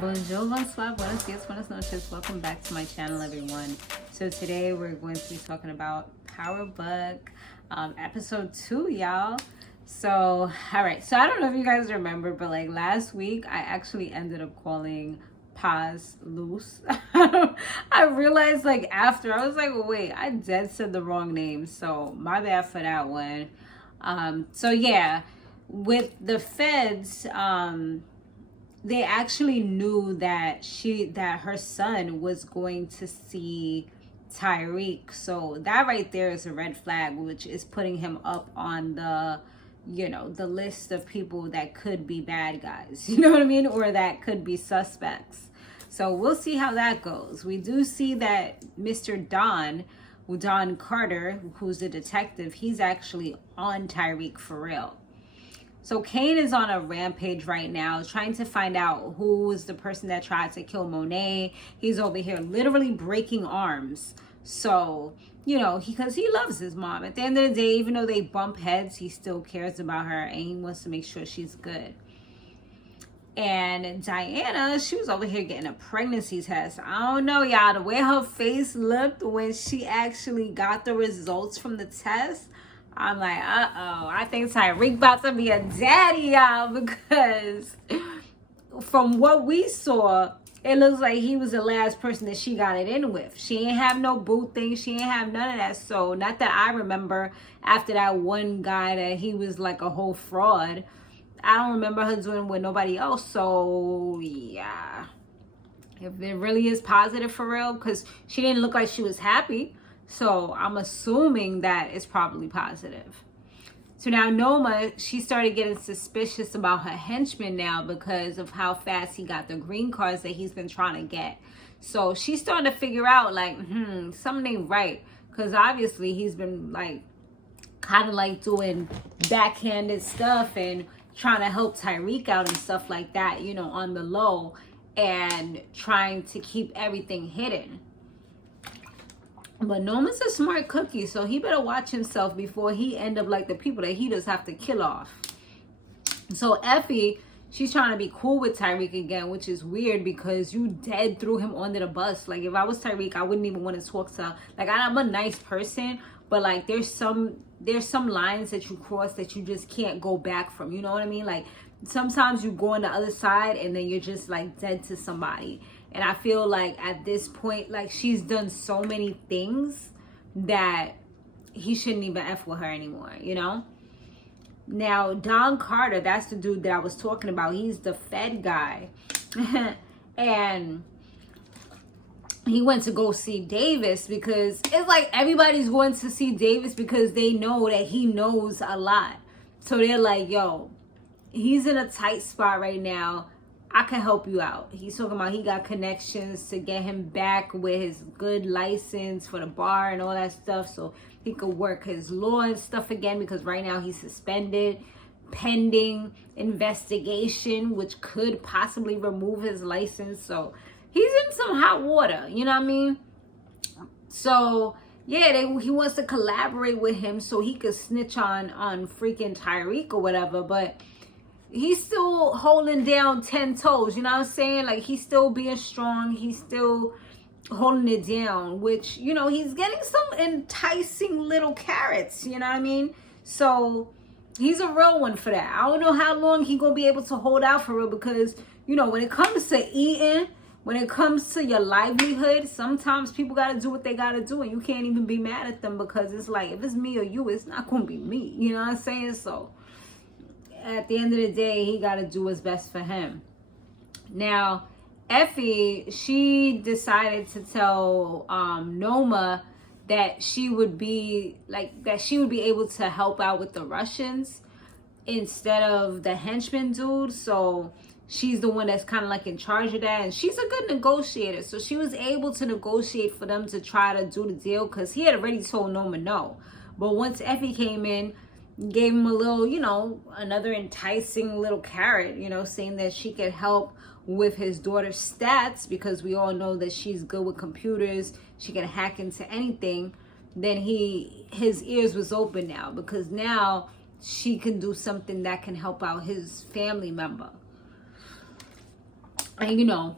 Bonjour, bonsoir, buenos dias, buenas noches. Welcome back to my channel, everyone. So today we're going to be talking about Power Book, episode 2, y'all. So, all right. So I don't know if you guys remember, but like last week, I actually ended up calling Paz Luz. I realized like after, I was like, wait, I dead said the wrong name. So my bad for that one. So yeah, with the feds, they actually knew that her son was going to see Tyriq. So that right there is a red flag, which is putting him up on the, the list of people that could be bad guys, you know what I mean? Or that could be suspects. So we'll see how that goes. We do see that Mr. Don Carter, who's the detective, he's actually on Tyriq for real. So Kane is on a rampage right now, trying to find out who was the person that tried to kill Monáe. He's over here literally breaking arms. So, because he loves his mom. At the end of the day, even though they bump heads, he still cares about her and he wants to make sure she's good. And Diana, she was over here getting a pregnancy test. I don't know, y'all. The way her face looked when she actually got the results from the test, I'm like, uh-oh, I think Tyriq about to be a daddy, y'all, because from what we saw, it looks like he was the last person that she got it in with. She ain't have no boo thing. She ain't have none of that. So, not that I remember after that one guy that he was like a whole fraud. I don't remember her doing with nobody else. So, yeah. If it really is positive for real, because she didn't look like she was happy. So I'm assuming that it's probably positive. So now Noma, she started getting suspicious about her henchman now because of how fast he got the green cards that he's been trying to get. So she's starting to figure out like, something ain't right. Because obviously he's been like, kind of like doing backhanded stuff and trying to help Tyriq out and stuff like that, on the low and trying to keep everything hidden. But Noma's a smart cookie, so he better watch himself before he end up like the people that he just have to kill off. So Effie, she's trying to be cool with Tyriq again, which is weird because you dead threw him under the bus. Like if I was Tyriq, I wouldn't even want to talk to. Like I'm a nice person, but like there's some lines that you cross that you just can't go back from. You know what I mean? Like sometimes you go on the other side and then you're just like dead to somebody. And I feel like at this point, like she's done so many things that he shouldn't even F with her anymore, Now, Don Carter, that's the dude that I was talking about. He's the Fed guy. And he went to go see Davis because it's like everybody's going to see Davis because they know that he knows a lot. So they're like, yo, he's in a tight spot right now. I can help you out. He's talking about he got connections to get him back with his good license for the bar and all that stuff so he could work his law and stuff again because right now he's suspended pending investigation which could possibly remove his license. So he's in some hot water, you know what I mean? So yeah, he wants to collaborate with him so he could snitch on freaking Tyriq or whatever, but he's still holding down 10 toes, you know what I'm saying? Like he's still being strong, he's still holding it down, which, he's getting some enticing little carrots, you know what I mean? So he's a real one for that. I don't know how long he gonna be able to hold out for real because, when it comes to eating, when it comes to your livelihood, sometimes people gotta do what they gotta do and you can't even be mad at them because it's like, if it's me or you, it's not gonna be me, you know what I'm saying? So at the end of the day, he got to do what's best for him. Now, Effie, she decided to tell Noma that she would be able to help out with the Russians instead of the henchman dude. So she's the one that's kind of like in charge of that. And she's a good negotiator. So she was able to negotiate for them to try to do the deal because he had already told Noma no. But once Effie came in, gave him a little, another enticing little carrot, saying that she could help with his daughter's stats because we all know that she's good with computers. She can hack into anything. Then his ears was open now because now she can do something that can help out his family member. And, you know,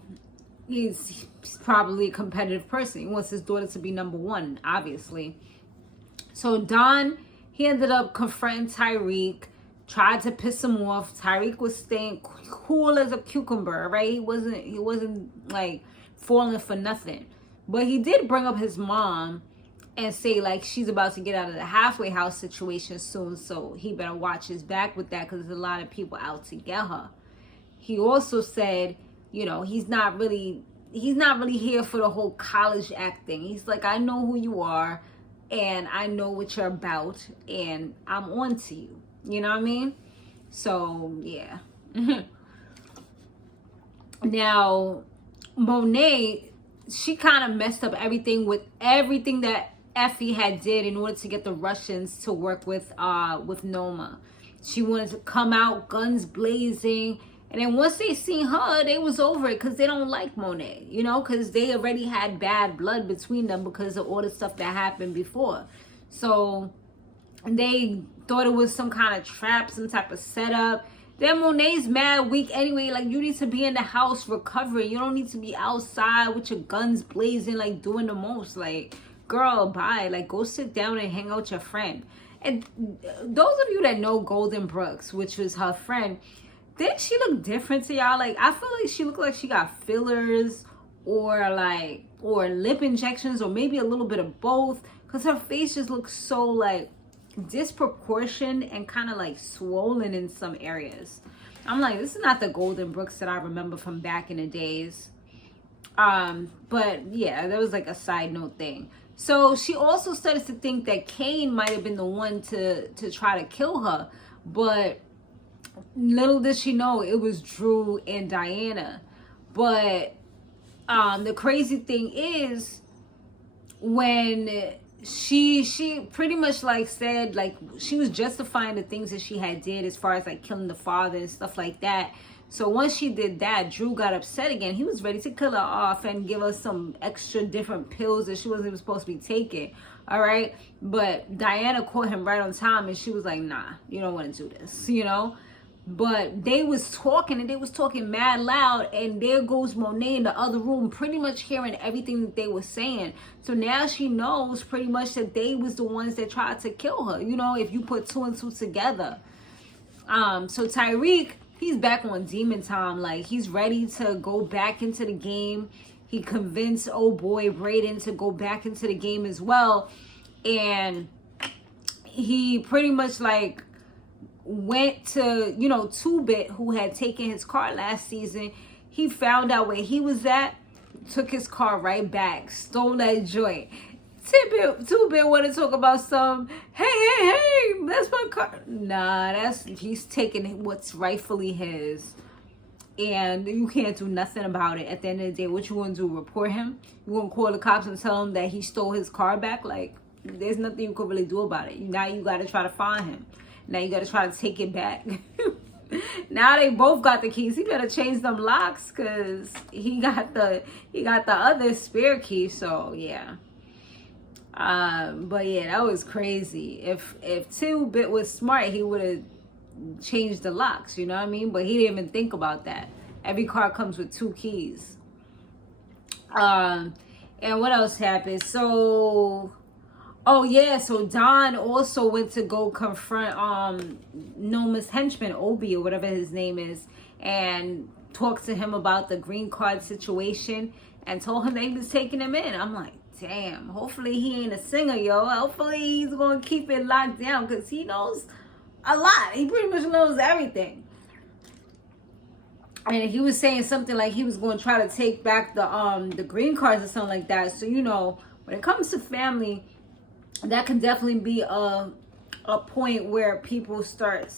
he's probably a competitive person. He wants his daughter to be number one, obviously. So Don, he ended up confronting Tyriq, tried to piss him off. Tyriq was staying cool as a cucumber, right? He wasn't like falling for nothing. But he did bring up his mom and say like she's about to get out of the halfway house situation soon, so he better watch his back with that because there's a lot of people out to get her. He also said, you know, he's not really here for the whole college acting. He's like, I know who you are and I know what you're about and I'm on to you. You know what I mean? So, yeah. Now, Monáe, she kind of messed up everything that Effie had did in order to get the Russians to work with Noma. She wanted to come out guns blazing. And then once they seen her, they was over it because they don't like Monáe, you know, because they already had bad blood between them because of all the stuff that happened before. So they thought it was some kind of trap, some type of setup. Then Monáe's mad weak anyway. Like, you need to be in the house recovering. You don't need to be outside with your guns blazing, like doing the most. Like, girl, bye. Like, go sit down and hang out with your friend. And those of you that know Golden Brooks, which was her friend, didn't she look different to y'all? Like, I feel like she looked like she got fillers or lip injections or maybe a little bit of both. Because her face just looks so, like, disproportioned and kind of, like, swollen in some areas. I'm like, this is not the Golden Brooks that I remember from back in the days. But, yeah, that was, like, a side note thing. So, she also started to think that Kane might have been the one to try to kill her. But little did she know it was Drew and Diana. But the crazy thing is when she pretty much like said like she was justifying the things that she had did as far as like killing the father and stuff like that. So once she did that, Drew got upset again. He was ready to kill her off and give her some extra different pills that she wasn't even supposed to be taking. All right. But Diana caught him right on time and she was like, nah, you don't want to do this, you know. But they was talking and they was talking mad loud, and there goes Monáe in the other room pretty much hearing everything that they were saying. So now she knows pretty much that they was the ones that tried to kill her, you know, if you put two and two together. So Tyriq, he's back on demon time. Like, he's ready to go back into the game. He convinced old boy Braden to go back into the game as well. And he pretty much like went to, you know, 2-Bit, who had taken his car last season. He found out where he was at, took his car right back, stole that joint. 2-Bit want to talk about some, hey, that's my car. Nah, he's taking what's rightfully his. And you can't do nothing about it. At the end of the day, what you want to do, report him? You want to call the cops and tell him that he stole his car back? Like, there's nothing you could really do about it. Now you got to try to find him. Now you got to try to take it back. Now they both got the keys. He better change them locks because he got the other spare key. So yeah. But yeah, that was crazy. If 2-Bit was smart, he would have changed the locks. You know what I mean? But he didn't even think about that. Every car comes with 2 keys. And what else happened? So. Oh yeah, so Don also went to go confront Noma's henchman, Obi, or whatever his name is, and talked to him about the green card situation and told him that he was taking him in. I'm like, damn, hopefully he ain't a singer, yo. Hopefully he's going to keep it locked down because he knows a lot. He pretty much knows everything. And he was saying something like he was going to try to take back the green cards or something like that. So, you know, when it comes to family, that can definitely be a point where people start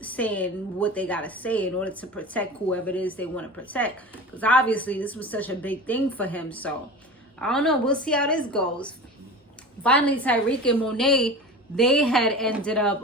saying what they gotta say in order to protect whoever it is they want to protect. Because obviously this was such a big thing for him. So I don't know. We'll see how this goes. Finally, Tyriq and Monáe, they had ended up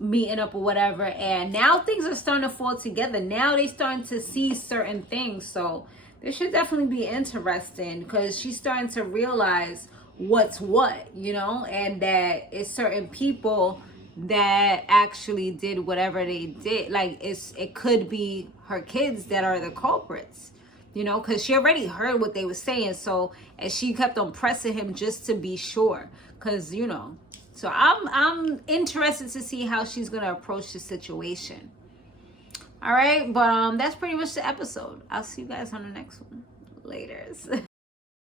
meeting up or whatever, and now things are starting to fall together. Now they starting to see certain things. So this should definitely be interesting because she's starting to realize what's what, you know, and that it's certain people that actually did whatever they did. Like, it could be her kids that are the culprits, you know, because she already heard what they were saying. So, and she kept on pressing him just to be sure, because, you know. So I'm interested to see how she's gonna approach the situation. All right, but that's pretty much the episode. I'll see you guys on the next one. Laters.